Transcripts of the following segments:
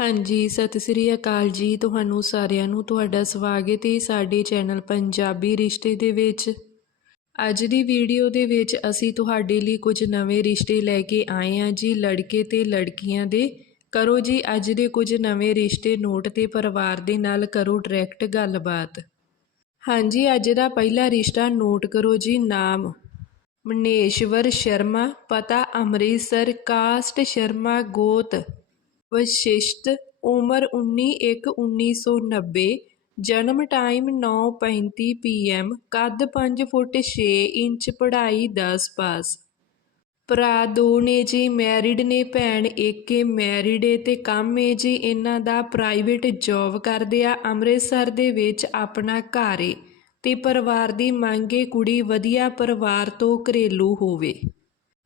ਹਾਂਜੀ, ਸਤਿ ਸ੍ਰੀ ਅਕਾਲ ਜੀ ਤੁਹਾਨੂੰ ਸਾਰਿਆਂ ਨੂੰ, ਤੁਹਾਡਾ ਸਵਾਗਤ ਹੈ ਸਾਡੇ ਚੈਨਲ ਪੰਜਾਬੀ ਰਿਸ਼ਤੇ ਦੇ ਵਿੱਚ। ਅੱਜ ਦੀ ਵੀਡੀਓ ਦੇ ਵਿੱਚ ਅਸੀਂ ਤੁਹਾਡੇ ਲਈ ਕੁਝ ਨਵੇਂ ਰਿਸ਼ਤੇ ਲੈ ਕੇ ਆਏ ਹਾਂ ਜੀ, ਲੜਕੇ ਤੇ ਲੜਕੀਆਂ ਦੇ। ਕਰੋ ਜੀ, ਅੱਜ ਦੇ ਕੁਝ ਨਵੇਂ ਰਿਸ਼ਤੇ ਨੋਟ ਤੇ ਪਰਿਵਾਰ ਦੇ ਨਾਲ ਕਰੋ ਡਾਇਰੈਕਟ ਗੱਲਬਾਤ। ਹਾਂਜੀ, ਅੱਜ ਦਾ ਪਹਿਲਾ ਰਿਸ਼ਤਾ ਨੋਟ ਕਰੋ ਜੀ, ਨਾਮ ਮਨੇਸ਼ਵਰ ਸ਼ਰਮਾ, ਪਤਾ ਅੰਮ੍ਰਿਤਸਰ, ਕਾਸਟ ਸ਼ਰਮਾ, ਗੋਤ। ਵਸ਼ਿਸ਼ਟ ਉਮਰ 19/1/1990 ਜਨਮ ਟਾਈਮ ਨੌ ਪੈਂਤੀ ਪੀ ਐੱਮ, ਕੱਦ ਪੰਜ ਫੁੱਟ ਛੇ ਇੰਚ, ਪੜ੍ਹਾਈ ਦਸ ਪਾਸ। ਭਰਾ ਦੋ ਨੇ ਜੀ ਮੈਰਿਡ ਨੇ ਭੈਣ ਇੱਕ ਏ ਮੈਰਿਡ ਏ ਤੇ ਕੰਮ ਏ ਜੀ ਇਹਨਾਂ ਦਾ ਪ੍ਰਾਈਵੇਟ ਜੌਬ ਕਰਦੇ ਆ, ਅੰਮ੍ਰਿਤਸਰ ਦੇ ਵਿੱਚ ਆਪਣਾ ਘਰ ਏ ਤੇ ਪਰਿਵਾਰ ਦੀ ਮੰਗ ਏ ਕੁੜੀ ਵਧੀਆ ਪਰਿਵਾਰ ਤੋਂ ਘਰੇਲੂ ਹੋਵੇ।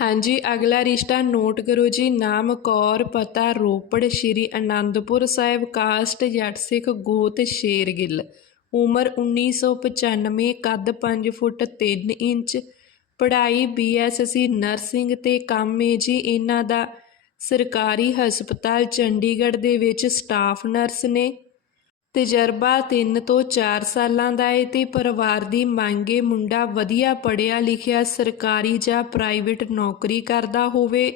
ਹਾਂਜੀ, ਅਗਲਾ ਰਿਸ਼ਤਾ ਨੋਟ ਕਰੋ ਜੀ। ਨਾਮ ਕੌਰ, ਪਤਾ ਰੋਪੜ, ਸ਼੍ਰੀ ਅਨੰਦਪੁਰ ਸਾਹਿਬ, ਕਾਸਟ ਜੱਟ ਸਿੱਖ ਗੋਤ, ਸ਼ੇਰਗਿੱਲ। ਉਮਰ 1995 ਕੱਦ 5 ਫੁੱਟ 3 ਇੰਚ। ਪੜ੍ਹਾਈ ਬੀਐਸਸੀ ਨਰਸਿੰਗ ਤੇ ਕੰਮ ਏ ਜੀ। ਇਹਨਾਂ ਦਾ ਸਰਕਾਰੀ ਹਸਪਤਾਲ ਚੰਡੀਗੜ੍ਹ ਦੇ ਵਿੱਚ ਸਟਾਫ ਨਰਸ ਨੇ। ਤਜਰਬਾ 3 ਤੋਂ 4 ਸਾਲਾਂ ਦਾ ਹੈ ਤੇ ਪਰਿਵਾਰ ਦੀ ਮੰਗੇ ਮੁੰਡਾ ਵਧੀਆ ਪੜਿਆ ਲਿਖਿਆ ਸਰਕਾਰੀ ਜਾਂ ਪ੍ਰਾਈਵੇਟ ਨੌਕਰੀ ਕਰਦਾ ਹੋਵੇ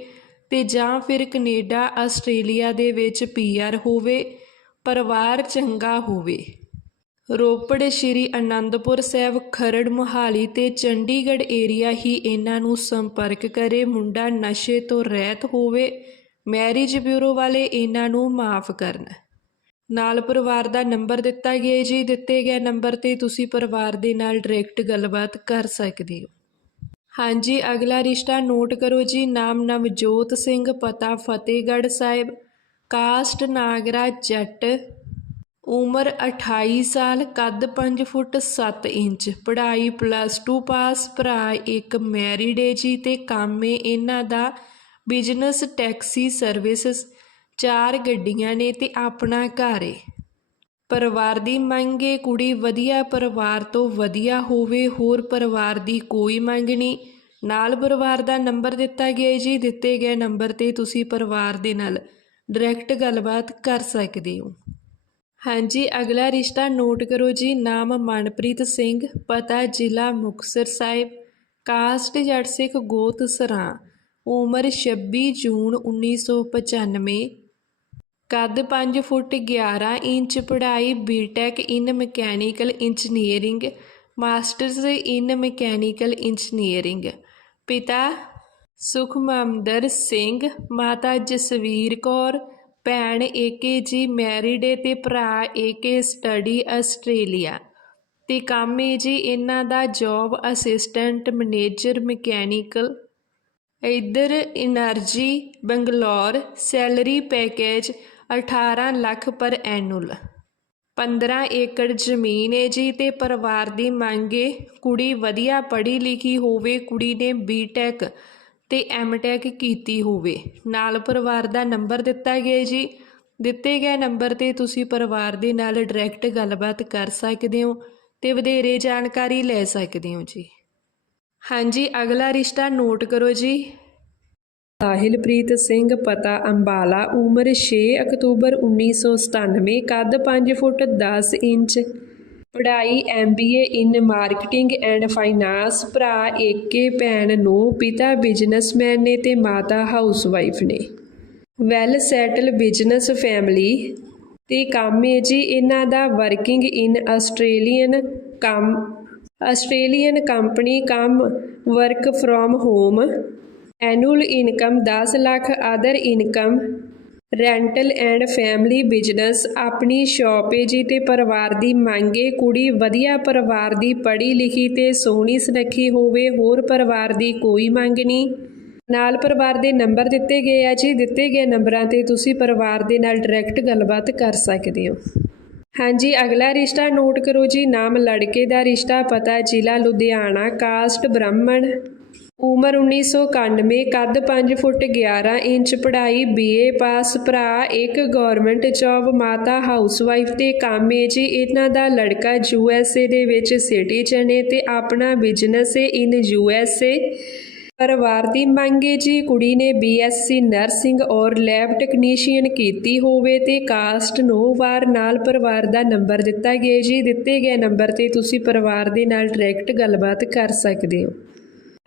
ਤੇ ਜਾਂ ਫਿਰ ਕੈਨੇਡਾ, ਆਸਟ੍ਰੇਲੀਆ ਦੇ ਵਿੱਚ ਪੀਆਰ ਹੋਵੇ, ਪਰਿਵਾਰ ਚੰਗਾ ਹੋਵੇ। ਰੋਪੜ ਸ਼੍ਰੀ ਅਨੰਦਪੁਰ ਸਾਹਿਬ ਖਰੜ ਮੁਹਾਲੀ ਤੇ ਚੰਡੀਗੜ੍ਹ ਏਰੀਆ ਹੀ ਇਹਨਾਂ ਨੂੰ ਸੰਪਰਕ ਕਰੇ ਮੁੰਡਾ ਨਸ਼ੇ ਤੋਂ ਰਹਿਤ ਹੋਵੇ, ਮੈਰਿਜ ਬਿਊਰੋ ਵਾਲੇ ਇਹਨਾਂ ਨੂੰ ਮਾਫ ਕਰਨ। ਨਾਲ ਪਰਿਵਾਰ ਦਾ ਨੰਬਰ ਦਿੱਤਾ ਗਿਆ ਹੈ ਜੀ। ਦਿੱਤੇ ਗਏ ਨੰਬਰ ਤੇ ਤੁਸੀਂ ਪਰਿਵਾਰ ਦੇ ਨਾਲ ਡਾਇਰੈਕਟ ਗੱਲਬਾਤ ਕਰ ਸਕਦੇ ਹੋ। ਹਾਂਜੀ, ਅਗਲਾ ਰਿਸ਼ਤਾ ਨੋਟ ਕਰੋ ਜੀ। ਨਾਮ ਨਵਜੋਤ ਸਿੰਘ, ਪਤਾ ਫਤਿਹਗੜ੍ਹ ਸਾਹਿਬ। ਕਾਸਟ ਨਾਗਰਾ ਜੱਟ। ਉਮਰ 28 ਸਾਲ, ਕੱਦ 5 ਫੁੱਟ 7 ਇੰਚ। ਪੜ੍ਹਾਈ ਪਲੱਸ 2 ਪਾਸ ਭਰਾ ਇੱਕ ਮੈਰਿਡ ਏ ਜੀ ਤੇ ਕੰਮ ਏ ਇਹਨਾਂ ਦਾ ਬਿਜ਼ਨਸ ਟੈਕਸੀ ਸਰਵਿਸਿਜ਼ ਚਾਰ ਗੱਡੀਆਂ ਨੇ ਤੇ ਆਪਣਾ ਘਰ ਏ। ਪਰਿਵਾਰ ਦੀ ਮੰਗ ਏ, ਕੁੜੀ ਵਧੀਆ, ਪਰਿਵਾਰ ਤੋਂ ਵਧੀਆ ਹੋਵੇ, ਹੋਰ ਪਰਿਵਾਰ ਦੀ ਕੋਈ ਮੰਗ ਨਹੀਂ। ਨਾਲ ਪਰਿਵਾਰ ਦਾ ਨੰਬਰ ਦਿੱਤਾ ਗਿਆ ਜੀ, ਦਿੱਤੇ ਗਏ ਨੰਬਰ ਤੇ ਤੁਸੀਂ ਪਰਿਵਾਰ ਦੇ ਨਾਲ ਡਾਇਰੈਕਟ ਗੱਲਬਾਤ ਕਰ ਸਕਦੇ ਹੋ। ਹਾਂਜੀ, ਅਗਲਾ ਰਿਸ਼ਤਾ ਨੋਟ ਕਰੋ ਜੀ, ਨਾਮ ਮਨਪ੍ਰੀਤ ਸਿੰਘ, ਪਤਾ ਜ਼ਿਲ੍ਹਾ ਮੁਕਤਸਰ ਸਾਹਿਬ, ਕਾਸਟ ਜੱਟ ਸਿੱਖ ਗੋਤ ਸਰਾਂ, ਉਮਰ 26 ਜੂਨ 1995 ਕੱਦ 5 ਫੁੱਟ 11 ਇੰਚ, ਪੜ੍ਹਾਈ BTech in mechanical engineering masters in mechanical engineering ਪਿਤਾ ਸੁਖਮੰਦਰ ਸਿੰਘ, ਮਾਤਾ ਜਸਵੀਰ ਕੌਰ, ਭੈਣ ਏਕੇ ਜੀ ਮੈਰਿਡ ਹੈ ਤੇ ਭਰਾ ਏਕੇ ਸਟੱਡੀ ਆਸਟ੍ਰੇਲੀਆ। ਤੇ ਕੰਮ ਹੈ ਜੀ ਇਹਨਾਂ ਦਾ ਜੌਬ ਅਸਿਸਟੈਂਟ ਮੈਨੇਜਰ ਮਕੈਨੀਕਲ। ਇਧਰ energy Bangalore, salary package 18 lakh per annual. 15 ਏਕੜ ਜ਼ਮੀਨ ਹੈ ਜੀ ਤੇ ਪਰਿਵਾਰ ਦੀ ਮੰਗ ਮੰਗੇ ਕੁੜੀ ਵਧੀਆ ਪੜ੍ਹੀ ਲਿਖੀ ਹੋਵੇ, ਕੁੜੀ ਨੇ ਬੀਟੈਕ ਤੇ ਐਮਟੈਕ ਕੀਤੀ ਹੋਵੇ। ਨਾਲ ਪਰਿਵਾਰ ਦਾ ਨੰਬਰ ਦਿੱਤਾ ਗਿਆ ਜੀ। ਦਿੱਤੇ ਗਏ ਨੰਬਰ ਤੇ ਤੁਸੀਂ ਪਰਿਵਾਰ ਦੇ ਨਾਲ ਡਾਇਰੈਕਟ ਗੱਲਬਾਤ ਕਰ ਸਕਦੇ ਹੋ ਤੇ ਵਧੇਰੇ ਜਾਣਕਾਰੀ ਲੈ ਸਕਦੇ ਹੋ ਜੀ। ਹਾਂਜੀ, ਅਗਲਾ ਰਿਸ਼ਤਾ ਨੋਟ ਕਰੋ ਜੀ। ਸਾਹਿਲਪ੍ਰੀਤ ਸਿੰਘ ਪਤਾ ਅੰਬਾਲਾ, ਉਮਰ 6 ਅਕਤੂਬਰ 1997 ਕੱਦ 5 ਫੁੱਟ 10 ਇੰਚ। ਪੜ੍ਹਾਈ MBA in marketing and finance, ਭਰਾ ਏਕੇ ਭੈਣ ਨੂੰ, ਪਿਤਾ ਬਿਜ਼ਨਸਮੈਨ ਨੇ ਤੇ ਮਾਤਾ ਹਾਊਸਵਾਈਫ ਨੇ। ਵੈਲ ਸੈਟਲ ਬਿਜ਼ਨਸ ਫੈਮਿਲੀ ਤੇ ਕੰਮ ਹੈ ਜੀ, ਇਹਨਾਂ ਦਾ ਵਰਕਿੰਗ ਇਨ ਆਸਟ੍ਰੇਲੀਅਨ ਕੰਮ, ਆਸਟ੍ਰੇਲੀਅਨ ਕੰਪਨੀ ਕੰਮ, work from home. Annual income 10 lakh other income rental and family business ਆਪਣੀ ਸ਼ਾਪ ਹੈ ਜੀ ਤੇ ਪਰਿਵਾਰ ਦੀ ਮੰਗੇ ਕੁੜੀ ਵਧੀਆ ਪਰਿਵਾਰ ਦੀ ਪੜ੍ਹੀ ਲਿਖੀ ਤੇ ਸੋਹਣੀ ਸੁਨੱਖੀ ਹੋਵੇ, ਹੋਰ ਪਰਿਵਾਰ ਦੀ ਕੋਈ ਮੰਗ ਨਹੀਂ। ਨਾਲ ਪਰਿਵਾਰ ਦੇ ਨੰਬਰ ਦਿੱਤੇ ਗਏ ਆ ਜੀ, ਦਿੱਤੇ ਗਏ ਨੰਬਰਾਂ ਤੇ ਤੁਸੀਂ ਪਰਿਵਾਰ ਦੇ ਨਾਲ ਡਾਇਰੈਕਟ ਗੱਲਬਾਤ ਕਰ ਸਕਦੇ ਹੋ। ਹਾਂਜੀ, ਅਗਲਾ ਰਿਸ਼ਤਾ ਨੋਟ ਕਰੋ ਜੀ, ਨਾਮ ਲੜਕੇ ਦਾ ਰਿਸ਼ਤਾ ਪਤਾ, ਜ਼ਿਲ੍ਹਾ ਲੁਧਿਆਣਾ ਕਾਸਟ ਬ੍ਰਾਹਮਣ। ਉਮਰ 1991 ਕੱਦ 5 ਫੁੱਟ 11 ਇੰਚ, ਪੜ੍ਹਾਈ ਬੀਏ ਪਾਸ, ਭਰਾ, ਇੱਕ ਗਵਰਨਮੈਂਟ ਜੌਬ ਮਾਤਾ ਹਾਊਸਵਾਈਫ ਤੇ ਕੰਮ ਹੈ ਜੀ। ਇਹਨਾਂ ਦਾ ਲੜਕਾ ਯੂਐਸਏ ਦੇ ਵਿੱਚ ਸਿਟੀਜ਼ਨ ਹੈ ਤੇ ਆਪਣਾ ਬਿਜ਼ਨਸ ਹੈ ਇਨ ਯੂਐਸਏ ਪਰਿਵਾਰ ਦੀ ਮੰਗ ਹੈ ਜੀ, ਕੁੜੀ ਨੇ ਬੀਐਸਸੀ ਨਰਸਿੰਗ ਔਰ ਲੈਬ ਟੈਕਨੀਸ਼ੀਅਨ ਕੀਤੀ ਹੋਵੇ ਤੇ ਕਾਸਟ ਨੋ ਵਾਰ ਨਾਲ ਪਰਿਵਾਰ ਦਾ ਨੰਬਰ ਦਿੱਤਾ ਗਿਆ ਜੀ। ਦਿੱਤੇ ਗਏ ਨੰਬਰ ਤੇ ਤੁਸੀਂ ਪਰਿਵਾਰ ਦੇ ਨਾਲ ਡਾਇਰੈਕਟ ਗੱਲਬਾਤ ਕਰ ਸਕਦੇ ਹੋ।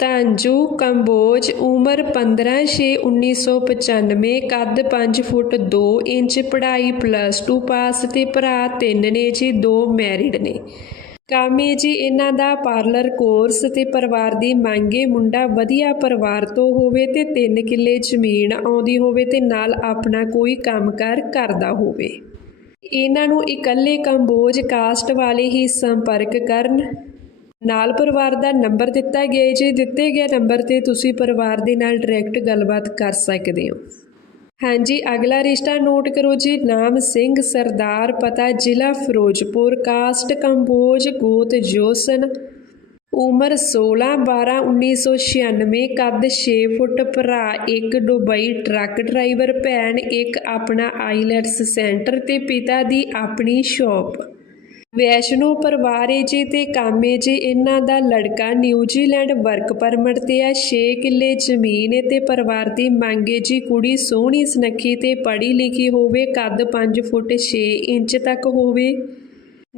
ਤਾਂਜੂ, ਕੰਬੋਜ, ਉਮਰ 15/6/1995 ਕੱਦ 5 ਫੁੱਟ 2 ਇੰਚ, ਪੜ੍ਹਾਈ ਪਲੱਸ 2 ਪਾਸ ਤੇ ਭਰਾ ਤਿੰਨ ਨੇ ਜੀ, ਦੋ ਮੈਰਿਡ ਨੇ। ਕਾਮੇ ਜੀ, ਇਹਨਾਂ ਦਾ ਪਾਰਲਰ ਕੋਰਸ ਤੇ ਪਰਿਵਾਰ ਦੀ ਮੰਗੇ ਮੁੰਡਾ ਵਧੀਆ ਪਰਿਵਾਰ ਤੋਂ ਹੋਵੇ ਤੇ 3 ਕਿੱਲੇ ਜ਼ਮੀਨ ਆਉਂਦੀ ਹੋਵੇ ਤੇ ਨਾਲ ਆਪਣਾ ਕੋਈ ਕੰਮਕਾਰ ਕਰਦਾ ਹੋਵੇ। ਇਹਨਾਂ ਨੂੰ ਇਕੱਲੇ ਕੰਬੋਜ ਕਾਸਟ ਵਾਲੇ ਹੀ ਸੰਪਰਕ ਕਰਨ। ਨਾਲ ਪਰਿਵਾਰ ਦਾ ਨੰਬਰ ਦਿੱਤਾ ਗਿਆ ਹੈ। ਜੀ ਦਿੱਤੇ ਗਏ ਨੰਬਰ ਤੇ ਤੁਸੀਂ ਪਰਿਵਾਰ ਦੇ ਨਾਲ ਡਾਇਰੈਕਟ ਗੱਲਬਾਤ ਕਰ ਸਕਦੇ ਹੋ। ਹਾਂਜੀ, ਅਗਲਾ ਰਿਸ਼ਤਾ ਨੋਟ ਕਰੋ ਜੀ। ਨਾਮ ਸਿੰਘ, ਸਰਦਾਰ, ਪਤਾ, ਜ਼ਿਲ੍ਹਾ ਫਿਰੋਜ਼ਪੁਰ, ਕਾਸਟ, ਕੰਬੋਜ, ਗੋਤ, ਜੋਸਨ। ਉਮਰ 16 12 1996 ਕੱਦ 6 ਫੁੱਟ, ਭਰਾ, ਇੱਕ ਦੁਬਈ ਟਰੱਕ ਡਰਾਈਵਰ, ਭੈਣ, ਇੱਕ ਆਪਣਾ ਆਈਲੈਟਸ ਸੈਂਟਰ ਤੇ ਪਿਤਾ ਦੀ ਆਪਣੀ ਸ਼ਾਪ। ਵੈਸ਼ਨੋ ਪਰਿਵਾਰ ਏ ਜੀ ਤੇ ਕਾਮੇ ਜੀ ਇਹਨਾਂ ਦਾ ਲੜਕਾ ਨਿਊਜ਼ੀਲੈਂਡ ਵਰਕ ਪਰਮਿਟ ਤੇ ਆ 6 ਕਿੱਲੇ ਜ਼ਮੀਨ ਏ ਤੇ ਪਰਿਵਾਰ ਦੀ ਮੰਗੇ ਜੀ ਕੁੜੀ ਸੋਹਣੀ ਸੁਨੱਖੀ ਤੇ ਪੜ੍ਹੀ ਲਿਖੀ ਹੋਵੇ, ਕੱਦ 5 ਫੁੱਟ 6 ਇੰਚ ਤੱਕ ਹੋਵੇ।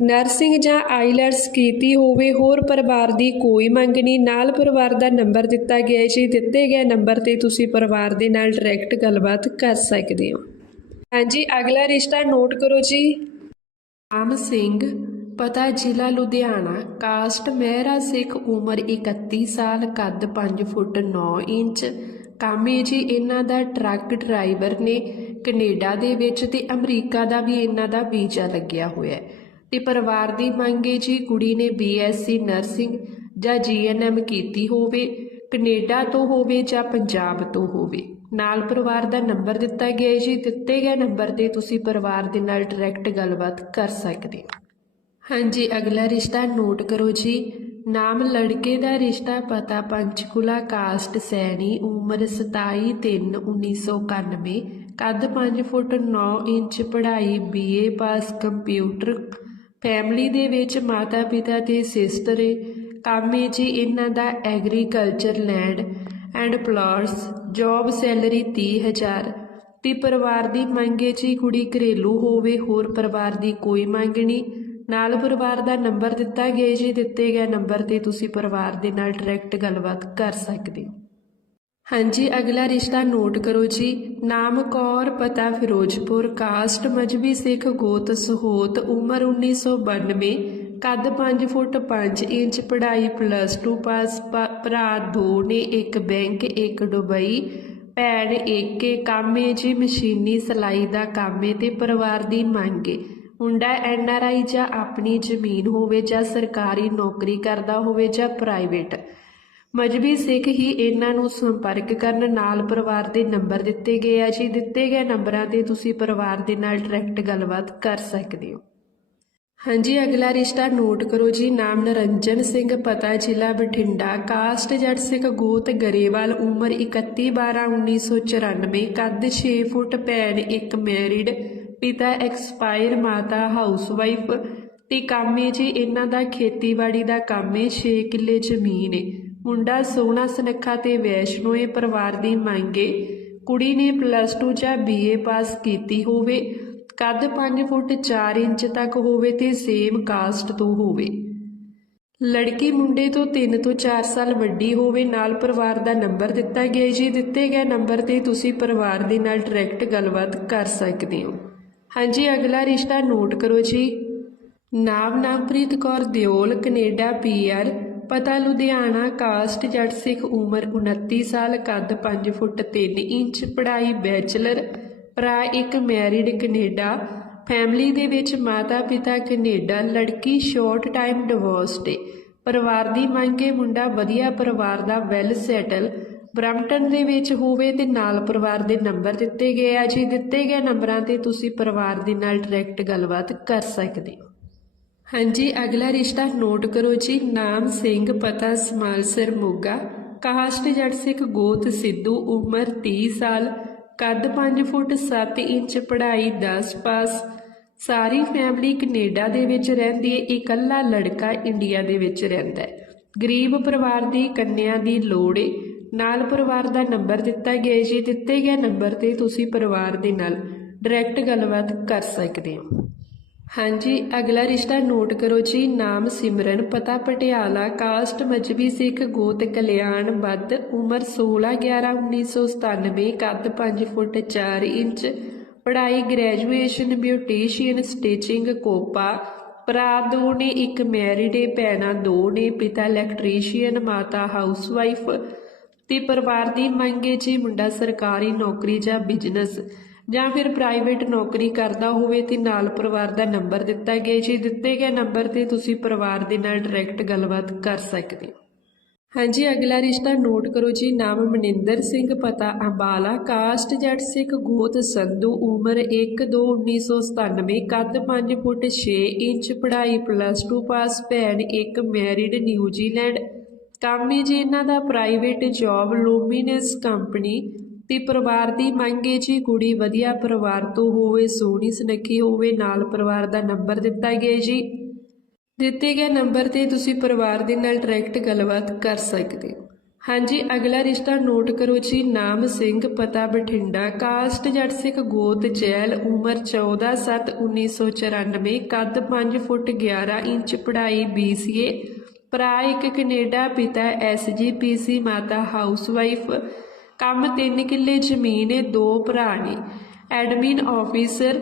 ਨਰਸਿੰਗ ਜਾਂ ਆਈਲੈਟਸ ਕੀਤੀ ਹੋਵੇ, ਹੋਰ ਪਰਿਵਾਰ ਦੀ ਕੋਈ ਮੰਗ ਨਹੀਂ। ਨਾਲ ਪਰਿਵਾਰ ਦਾ ਨੰਬਰ ਦਿੱਤਾ ਗਿਆ ਹੈ ਜੀ। ਦਿੱਤੇ ਗਏ ਨੰਬਰ ਤੇ ਤੁਸੀਂ ਪਰਿਵਾਰ ਦੇ ਨਾਲ ਡਾਇਰੈਕਟ ਗੱਲਬਾਤ ਕਰ ਸਕਦੇ ਹੋ। ਹਾਂਜੀ, ਅਗਲਾ ਰਿਸ਼ਤਾ ਨੋਟ ਕਰੋ ਜੀ। ਆਮ ਸਿੰਘ, ਪਤਾ ਜ਼ਿਲ੍ਹਾ ਲੁਧਿਆਣਾ, ਕਾਸਟ ਮਹਿਰਾ ਸਿੱਖ ਉਮਰ 31 ਸਾਲ, ਕੱਦ 5 ਫੁੱਟ 9 ਇੰਚ। ਕਾਮੇ ਜੀ, ਇਹਨਾਂ ਦਾ ਟਰੱਕ ਡਰਾਈਵਰ ਨੇ ਕੈਨੇਡਾ ਦੇ ਵਿੱਚ ਤੇ ਅਮਰੀਕਾ ਦਾ ਵੀ ਇਹਨਾਂ ਦਾ ਵੀਜ਼ਾ ਲੱਗਿਆ ਹੋਇਆ ਹੈ। ਤੇ ਪਰਿਵਾਰ ਦੀ ਮੰਗ ਮੰਗੇ ਜੀ, ਕੁੜੀ ਨੇ ਬੀਐਸਸੀ ਨਰਸਿੰਗ ਜਾਂ ਜੀਐਨਐਮ ਕੀਤੀ ਹੋਵੇ, ਕੈਨੇਡਾ ਤੋਂ ਹੋਵੇ ਜਾਂ ਪੰਜਾਬ ਤੋਂ ਹੋਵੇ। ਨਾਲ ਪਰਿਵਾਰ ਦਾ ਨੰਬਰ ਦਿੱਤਾ ਗਿਆ ਹੈ ਜੀ। ਦਿੱਤੇ ਗਏ ਨੰਬਰ ਤੇ ਤੁਸੀਂ ਪਰਿਵਾਰ ਦੇ ਨਾਲ ਡਾਇਰੈਕਟ ਗੱਲਬਾਤ ਕਰ ਸਕਦੇ ਹੋ। ਹਾਂਜੀ, ਅਗਲਾ ਰਿਸ਼ਤਾ ਨੋਟ ਕਰੋ ਜੀ। ਨਾਮ ਲੜਕੇ ਦਾ ਰਿਸ਼ਤਾ ਪਤਾ ਪੰਚਕੁਲਾ ਕਾਸਟ ਸੈਣੀ, ਉਮਰ 27 3 1991 ਕੱਦ 5 ਫੁੱਟ 9 ਇੰਚ, ਪੜ੍ਹਾਈ ਬੀਏ ਪਾਸ ਕੰਪਿਊਟਰ ਫੈਮਿਲੀ ਦੇ ਵਿੱਚ ਮਾਤਾ ਪਿਤਾ ਤੇ ਸਿਸਟਰ ਏ। ਕਾਮੇ ਜੀ ਇਹਨਾਂ ਦਾ agriculture land and plots job salary 30000 ਤੇ ਪਰਿਵਾਰ ਦੀ ਮੰਗੇ ਜੀ ਕੁੜੀ ਘਰੇਲੂ ਹੋਵੇ, ਹੋਰ ਪਰਿਵਾਰ ਦੀ ਕੋਈ ਮੰਗ ਨਹੀਂ। ਨਾਲ ਪਰਿਵਾਰ ਦਾ ਨੰਬਰ ਦਿੱਤਾ ਗਿਆ ਜੀ, ਦਿੱਤੇ ਗਏ ਨੰਬਰ ਤੇ ਤੁਸੀਂ ਪਰਿਵਾਰ ਦੇ ਨਾਲ ਡਾਇਰੈਕਟ ਗੱਲਬਾਤ ਕਰ ਸਕਦੇ ਹੋ। ਹਾਂਜੀ, ਅਗਲਾ ਰਿਸ਼ਤਾ ਨੋਟ ਕਰੋ ਜੀ। ਨਾਮ ਕੌਰ, ਪਤਾ ਫਿਰੋਜ਼ਪੁਰ, ਕਾਸਟ ਮਜਬੀ ਸਿੱਖ, ਗੋਤ ਸਹੋਤ, ਉਮਰ 1992 ਕੱਦ 5 ਫੁੱਟ 5 ਇੰਚ ਪੜ੍ਹਾਈ ਪਲੱਸ 2 ਪਾਸ ਪ- ਭਰਾ ਦੋ ਨੇ, ਇੱਕ ਬੈਂਕ, ਇੱਕ ਦੁਬਈ ਭੈਣ ਏਕੇ ਕਾਮੇ ਜੀ ਮਸ਼ੀਨੀ, ਸਿਲਾਈ ਦਾ ਕਾਮੇ ਤੇ ਪਰਿਵਾਰ ਦੀ ਮੰਗੇ ਮੁੰਡਾ ਐੱਨ ਆਰ ਆਈ ਜਾਂ ਆਪਣੀ ਜ਼ਮੀਨ ਹੋਵੇ ਜਾਂ ਸਰਕਾਰੀ ਨੌਕਰੀ ਕਰਦਾ ਹੋਵੇ ਜਾਂ ਪ੍ਰਾਈਵੇਟ ਮਜਬੀ ਸਿੱਖ ਹੀ ਇਹਨਾਂ ਨੂੰ ਸੰਪਰਕ ਕਰਨ ਨਾਲ ਪਰਿਵਾਰ ਦੇ ਨੰਬਰ ਦਿੱਤੇ ਗਏ ਆ ਜੀ। ਦਿੱਤੇ ਗਏ ਨੰਬਰਾਂ ਤੇ ਤੁਸੀਂ ਪਰਿਵਾਰ ਦੇ ਨਾਲ ਡਾਇਰੈਕਟ ਗੱਲਬਾਤ ਕਰ ਸਕਦੇ ਹੋ। ਹਾਂਜੀ, ਅਗਲਾ ਰਿਸ਼ਤਾ ਨੋਟ ਕਰੋ ਜੀ, ਨਾਮ ਨਰੰਜਨ ਸਿੰਘ, ਪਤਾ ਜ਼ਿਲ੍ਹਾ ਬਠਿੰਡਾ, ਕਾਸਟ ਜੱਟ ਸਿੱਖ ਗੋਤ ਗਰੇਵਾਲ, ਉਮਰ 31 12 1994 ਕੱਦ 6 ਫੁੱਟ, ਭੈਣ ਇੱਕ ਮੈਰਿਡ, ਪਿਤਾ ਐਕਸਪਾਇਰ, ਮਾਤਾ ਹਾਊਸਵਾਈਫ ਤੇ ਕਾਮੇ ਜੀ, ਇਹਨਾਂ ਦਾ ਖੇਤੀਬਾੜੀ ਦਾ ਕੰਮ ਏ 6 ਕਿੱਲੇ ਜ਼ਮੀਨ ਏ। ਮੁੰਡਾ ਸੋਹਣਾ ਸੁਨੱਖਾ ਤੇ ਵੈਸ਼ਨੋਏ ਪਰਿਵਾਰ ਦੀ ਮੰਗੇ ਕੁੜੀ ਨੇ ਪਲੱਸ 2 ਜਾਂ ਬੀਏ ਪਾਸ ਕੀਤੀ ਹੋਵੇ। ਕੱਦ 5 ਫੁੱਟ 4 ਇੰਚ ਤੱਕ ਹੋਵੇ ਤੇ ਸੇਮ ਕਾਸਟ ਤੋਂ ਹੋਵੇ। ਲੜਕੀ ਮੁੰਡੇ ਤੋਂ 3 ਤੋਂ 4 ਸਾਲ ਵੱਡੀ ਹੋਵੇ, ਨਾਲ ਪਰਿਵਾਰ ਦਾ ਨੰਬਰ ਦਿੱਤਾ ਗਿਆ। ਜੀ ਦਿੱਤੇ ਗਏ ਨੰਬਰ ਤੇ ਤੁਸੀਂ ਪਰਿਵਾਰ ਦੇ ਨਾਲ ਡਾਇਰੈਕਟ ਗੱਲਬਾਤ ਕਰ ਸਕਦੇ ਹੋ। ਹਾਂਜੀ, ਅਗਲਾ ਰਿਸ਼ਤਾ ਨੋਟ ਕਰੋ ਜੀ। ਨਾਮ ਨਾਮਪ੍ਰੀਤ ਕੌਰ ਦਿਓਲ, ਕੈਨੇਡਾ, ਪੀਆਰ। ਪਤਾ ਲੁਧਿਆਣਾ, ਕਾਸਟ ਜੱਟ ਸਿੱਖ ਉਮਰ 29 ਸਾਲ, ਕੱਦ 5 ਫੁੱਟ 3 ਇੰਚ, ਪੜ੍ਹਾਈ ਬੈਚਲਰ। ਭਰਾ ਇੱਕ ਮੈਰਿਡ ਕੈਨੇਡਾ ਫੈਮਿਲੀ ਦੇ ਵਿੱਚ ਮਾਤਾ ਪਿਤਾ ਕੈਨੇਡਾ, ਲੜਕੀ ਸ਼ਾਰਟ ਟਾਈਮ ਡਿਵੋਰਸਡ ਏ ਪਰਿਵਾਰ ਦੀ ਮੰਗ ਮੰਗੇ ਮੁੰਡਾ ਵਧੀਆ ਪਰਿਵਾਰ ਦਾ ਵੈਲ ਸੈਟਲ ਬ੍ਰੈਂਪਟਨ ਦੇ ਵਿੱਚ ਹੋਵੇ ਤੇ ਨਾਲ ਪਰਿਵਾਰ ਦੇ ਨੰਬਰ ਦਿੱਤੇ ਗਏ ਆ। ਜੀ ਦਿੱਤੇ ਗਏ ਨੰਬਰਾਂ ਤੇ ਤੁਸੀਂ ਪਰਿਵਾਰ ਦੇ ਨਾਲ ਡਾਇਰੈਕਟ ਗੱਲਬਾਤ ਕਰ ਸਕਦੇ ਹੋ। ਹਾਂਜੀ, ਅਗਲਾ ਰਿਸ਼ਤਾ ਨੋਟ ਕਰੋ ਜੀ। ਨਾਮ ਸਿੰਘ, ਪਤਾ ਸਮਾਲਸਰ ਮੋਗਾ ਕਾਸਟ ਜੱਟ ਸਿੱਖ ਗੋਤ ਸਿੱਧੂ, ਉਮਰ 30 ਸਾਲ। ਕੱਦ 5 ਫੁੱਟ 7 ਇੰਚ ਪੜ੍ਹਾਈ 10 ਪਾਸ। ਸਾਰੀ ਫੈਮਿਲੀ ਕੈਨੇਡਾ ਦੇ ਵਿੱਚ ਰਹਿੰਦੀ ਹੈ। ਇਕੱਲਾ ਲੜਕਾ ਇੰਡੀਆ ਦੇ ਵਿੱਚ ਰਹਿੰਦਾ ਹੈ। ਗਰੀਬ ਪਰਿਵਾਰ ਦੀ ਕੰਨਿਆ ਦੀ ਲੋੜ ਏ। ਨਾਲ ਪਰਿਵਾਰ ਦਾ ਨੰਬਰ ਦਿੱਤਾ ਗਿਆ ਹੈ ਜੀ। ਦਿੱਤੇ ਗਏ ਨੰਬਰ ਤੇ ਤੁਸੀਂ ਪਰਿਵਾਰ ਦੇ ਨਾਲ ਡਾਇਰੈਕਟ ਗੱਲਬਾਤ ਕਰ ਸਕਦੇ ਹੋ। ਹਾਂਜੀ, ਅਗਲਾ ਰਿਸ਼ਤਾ ਨੋਟ ਕਰੋ ਜੀ। ਨਾਮ ਸਿਮਰਨ, ਪਤਾ ਪਟਿਆਲਾ, ਕਾਸਟ ਮਜਬੀ ਸਿੱਖ, ਗੋਤ ਕਲਿਆਣ, ਬੱਧ, ਉਮਰ 16 11 1997 ਕੱਦ 5 ਫੁੱਟ 4 ਇੰਚ, ਪੜ੍ਹਾਈ ਗ੍ਰੈਜੂਏਸ਼ਨ, ਬਿਊਟੀਸ਼ੀਅਨ, ਸਟਿਚਿੰਗ, ਕੋਪਾ। ਭਰਾ ਦੋ ਨੇ, ਇੱਕ ਮੈਰਿਡ ਏ, ਭੈਣਾਂ ਦੋ ਨੇ, ਪਿਤਾ ਇਲੈਕਟ੍ਰੀਸ਼ੀਅਨ, ਮਾਤਾ ਹਾਊਸਵਾਈਫ। ਤੇ ਪਰਿਵਾਰ ਦੀ ਮੰਗ ਮੰਗੇ ਜੀ, ਮੁੰਡਾ ਸਰਕਾਰੀ ਨੌਕਰੀ ਜਾਂ ਬਿਜ਼ਨਸ। ਜਾਂ ਫਿਰ ਪ੍ਰਾਈਵੇਟ ਨੌਕਰੀ ਕਰਦਾ ਹੋਵੇ ਤੇ ਨਾਲ ਪਰਿਵਾਰ ਦਾ ਨੰਬਰ ਦਿੱਤਾ ਗਿਆ। ਜੀ ਦਿੱਤੇ ਗਏ ਨੰਬਰ ਤੇ ਤੁਸੀਂ ਪਰਿਵਾਰ ਦੇ ਨਾਲ ਡਾਇਰੈਕਟ ਗੱਲਬਾਤ ਕਰ ਸਕਦੇ ਹੋ। ਹਾਂਜੀ, ਅਗਲਾ ਰਿਸ਼ਤਾ ਨੋਟ ਕਰੋ ਜੀ। ਨਾਮ ਮਨਿੰਦਰ ਸਿੰਘ, ਪਤਾ ਅੰਬਾਲਾ, ਕਾਸਟ ਜੱਟ ਸਿੱਖ, ਗੋਤ ਸੰਧੂ, ਉਮਰ 1-2-1997 ਕੱਦ 5 ਫੁੱਟ 6 ਇੰਚ, ਪੜ੍ਹਾਈ ਪਲੱਸ 2 ਪਾਸ ਭੈਣ ਇੱਕ ਮੈਰਿਡ ਨਿਊਜ਼ੀਲੈਂਡ ਕੰਮ ਜੀ ਇਹਨਾਂ ਦਾ ਪ੍ਰਾਈਵੇਟ ਜੌਬ ਲੂਮੀਨਸ ਕੰਪਨੀ ਤੇ ਪਰਿਵਾਰ ਦੀ ਮੰਗ ਹੈ ਜੀ, ਕੁੜੀ ਵਧੀਆ ਪਰਿਵਾਰ ਤੋਂ ਹੋਵੇ, ਸੋਹਣੀ ਸੁਨੱਖੀ ਹੋਵੇ, ਨਾਲ ਪਰਿਵਾਰ ਦਾ ਨੰਬਰ ਦਿੱਤਾ ਗਿਆ ਜੀ। ਦਿੱਤੇ ਗਏ ਨੰਬਰ ਤੇ ਤੁਸੀਂ ਪਰਿਵਾਰ ਦੇ ਨਾਲ ਡਾਇਰੈਕਟ ਗੱਲਬਾਤ ਕਰ ਸਕਦੇ ਹੋ। ਹਾਂਜੀ, ਅਗਲਾ ਰਿਸ਼ਤਾ ਨੋਟ ਕਰੋ ਜੀ। ਨਾਮ ਸਿੰਘ, ਪਤਾ ਬਠਿੰਡਾ, ਕਾਸਟ ਜੱਟ ਸਿੱਖ, ਗੋਤ ਜੈਲ, ਉਮਰ 14/7/1994 ਕੱਦ 5 ਫੁੱਟ 11 ਇੰਚ, ਪੜ੍ਹਾਈ BCA ਭਰਾ ਇੱਕ ਕੈਨੇਡਾ, ਪਿਤਾ SGPC ਮਾਤਾ ਹਾਊਸਵਾਈਫ ਕੰਮ 3 ਕਿੱਲੇ ਜ਼ਮੀਨ ਏ, ਦੋ ਭਰਾ ਨੇ। ਐਡਮਿਨ ਆਫੀਸਰ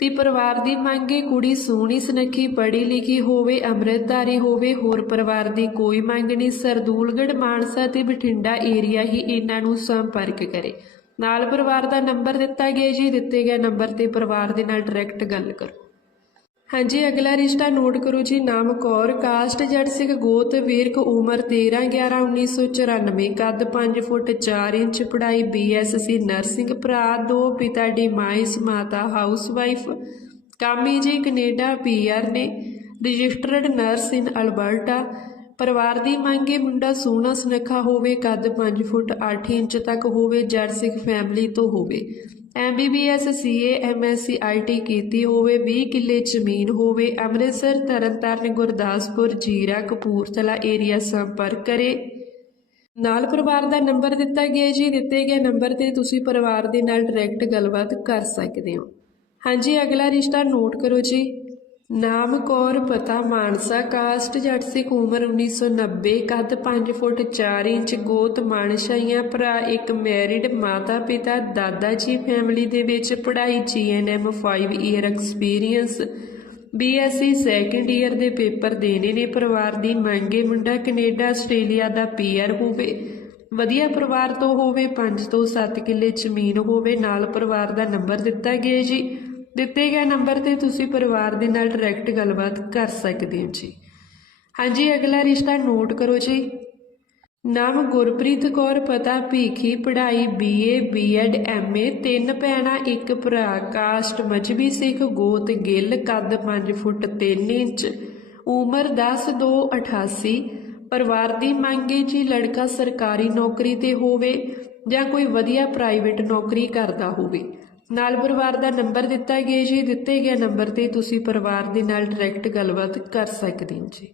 ਤੇ ਪਰਿਵਾਰ ਦੀ ਮੰਗੇ ਕੁੜੀ ਸੋਹਣੀ, ਸੁਨੱਖੀ ਪੜ੍ਹੀ ਲਿਖੀ ਹੋਵੇ, ਅੰਮ੍ਰਿਤਧਾਰੀ ਹੋਵੇ, ਹੋਰ ਪਰਿਵਾਰ ਦੀ ਕੋਈ ਮੰਗ ਨਹੀਂ। ਸਰਦੂਲਗੜ੍ਹ, ਮਾਨਸਾ ਤੇ ਬਠਿੰਡਾ ਏਰੀਆ ਹੀ ਇਹਨਾਂ ਨੂੰ ਸੰਪਰਕ ਕਰੇ। ਨਾਲ ਪਰਿਵਾਰ ਦਾ ਨੰਬਰ ਦਿੱਤਾ ਗਿਆ ਜੀ, ਦਿੱਤੇ ਗਏ ਨੰਬਰ ਤੇ ਪਰਿਵਾਰ ਦੇ ਨਾਲ ਡਾਇਰੈਕਟ ਗੱਲ ਕਰੋ। ਹਾਂਜੀ, ਅਗਲਾ ਰਿਸ਼ਤਾ ਨੋਟ ਕਰੋ ਜੀ, ਨਾਮ ਕੌਰ, ਕਾਸਟ ਜੱਟ ਸਿੰਘ ਗੋਤ, ਵੀਰਕ ਉਮਰ 13 11 1994 ਕੱਦ 5 ਫੁੱਟ 4 ਇੰਚ, ਪੜ੍ਹਾਈ ਬੀਐਸਸੀ ਨਰਸਿੰਗ ਭਰਾ, ਦੋ ਪਿਤਾ ਡਿਮਾਈਸ ਮਾਤਾ ਹਾਊਸਵਾਈਫ, ਕਾਮੀ ਜੀ ਕੈਨੇਡਾ ਪੀਆਰ ਨੇ, ਰਜਿਸਟਰਡ ਨਰਸ ਇਨ ਅਲਬਰਟਾ, ਪਰਿਵਾਰ ਦੀ ਮੰਗ ਮੰਗੇ ਮੁੰਡਾ ਸੋਹਣਾ ਸੁਨੱਖਾ ਹੋਵੇ, ਕੱਦ 5 ਫੁੱਟ 8 ਇੰਚ ਤੱਕ ਹੋਵੇ, ਜੱਟ ਸਿੰਘ ਫੈਮਿਲੀ ਤੋਂ ਹੋਵੇ। ਐਮਬੀਬੀਐਸ ਸੀਏ ਐਮਐਸਸੀ ਆਈਟੀ ਕੀਤੀ ਹੋਵੇ 20 ਕਿੱਲੇ ਜ਼ਮੀਨ ਹੋਵੇ, ਅੰਮ੍ਰਿਤਸਰ, ਤਰਨਤਾਰਨ, ਗੁਰਦਾਸਪੁਰ, ਜੀਰਾ, ਕਪੂਰਥਲਾ ਏਰੀਆ ਸੰਪਰਕ ਕਰੇ। ਨਾਲ ਪਰਿਵਾਰ ਦਾ ਨੰਬਰ ਦਿੱਤਾ ਗਿਆ ਜੀ। ਦਿੱਤੇ ਗਏ ਨੰਬਰ ਤੇ ਤੁਸੀਂ ਪਰਿਵਾਰ ਦੇ ਨਾਲ ਡਾਇਰੈਕਟ ਗੱਲਬਾਤ ਕਰ ਸਕਦੇ ਹੋ। ਹਾਂਜੀ, ਅਗਲਾ ਰਿਸ਼ਤਾ ਨੋਟ ਕਰੋ ਜੀ। ਨਾਮ ਕੌਰ ਪਤਾ ਮਾਨਸਾ ਕਾਸਟ ਜੱਟ ਸਿੱਖ ਉਮਰ 1990 ਕੱਦ 5 ਫੁੱਟ 4 ਇੰਚ, ਗੋਤ ਮਾਨਸ਼ਾਈਆਂ ਭਰਾ, ਇੱਕ ਮੈਰਿਡ ਮਾਤਾ ਪਿਤਾ ਦਾਦਾ ਜੀ ਫੈਮਿਲੀ ਦੇ ਵਿੱਚ ਪੜ੍ਹਾਈ GNM 5 year experience BSc second year ਦੇ ਪੇਪਰ ਦੇਣੇ ਨੇ, ਪਰਿਵਾਰ ਦੀ ਮੰਗੇ ਮੁੰਡਾ ਕੈਨੇਡਾ, ਆਸਟ੍ਰੇਲੀਆ ਦਾ ਪੀਆਰ ਹੋਵੇ। ਵਧੀਆ ਪਰਿਵਾਰ ਤੋਂ ਹੋਵੇ 5 ਤੋਂ 7 ਕਿੱਲੇ ਜ਼ਮੀਨ ਹੋਵੇ, ਨਾਲ ਪਰਿਵਾਰ ਦਾ ਨੰਬਰ ਦਿੱਤਾ ਗਿਆ ਜੀ। ਦਿੱਤੇ ਗਏ ਨੰਬਰ ਤੇ ਤੁਸੀਂ ਪਰਿਵਾਰ ਦੇ ਨਾਲ ਡਾਇਰੈਕਟ ਗੱਲਬਾਤ ਕਰ ਸਕਦੇ ਹੋ ਜੀ। ਹਾਂਜੀ, ਅਗਲਾ ਰਿਸ਼ਤਾ ਨੋਟ ਕਰੋ ਜੀ। ਨਾਮ ਗੁਰਪ੍ਰੀਤ ਕੌਰ, ਪਤਾ ਭੀਖੀ, ਪੜ੍ਹਾਈ ਬੀਏ ਬੀਐਡ ਐਮਏ ਤਿੰਨ ਭੈਣਾਂ, ਇੱਕ ਭਰਾ, ਕਾਸਟ, ਮਜਬੀ ਸਿੱਖ, ਗੋਤ, ਗਿੱਲ, ਕੱਦ 5 ਫੁੱਟ 3 ਇੰਚ। ਉਮਰ 10 2 88 ਪਰਿਵਾਰ ਦੀ ਮੰਗ ਹੈ ਜੀ ਲੜਕਾ ਸਰਕਾਰੀ ਨੌਕਰੀ ਤੇ ਹੋਵੇ ਜਾਂ ਕੋਈ ਵਧੀਆ ਪ੍ਰਾਈਵੇਟ ਨੌਕਰੀ ਕਰਦਾ ਹੋਵੇ। ਨਾਲ ਪਰਿਵਾਰ ਦਾ ਨੰਬਰ ਦਿੱਤਾ ਗਿਆ ਜੀ, ਦਿੱਤੇ ਗਏ ਨੰਬਰ ਤੇ ਤੁਸੀਂ ਪਰਿਵਾਰ ਦੇ ਨਾਲ ਡਾਇਰੈਕਟ ਗੱਲਬਾਤ ਕਰ ਸਕਦੇ ਹੋ ਜੀ।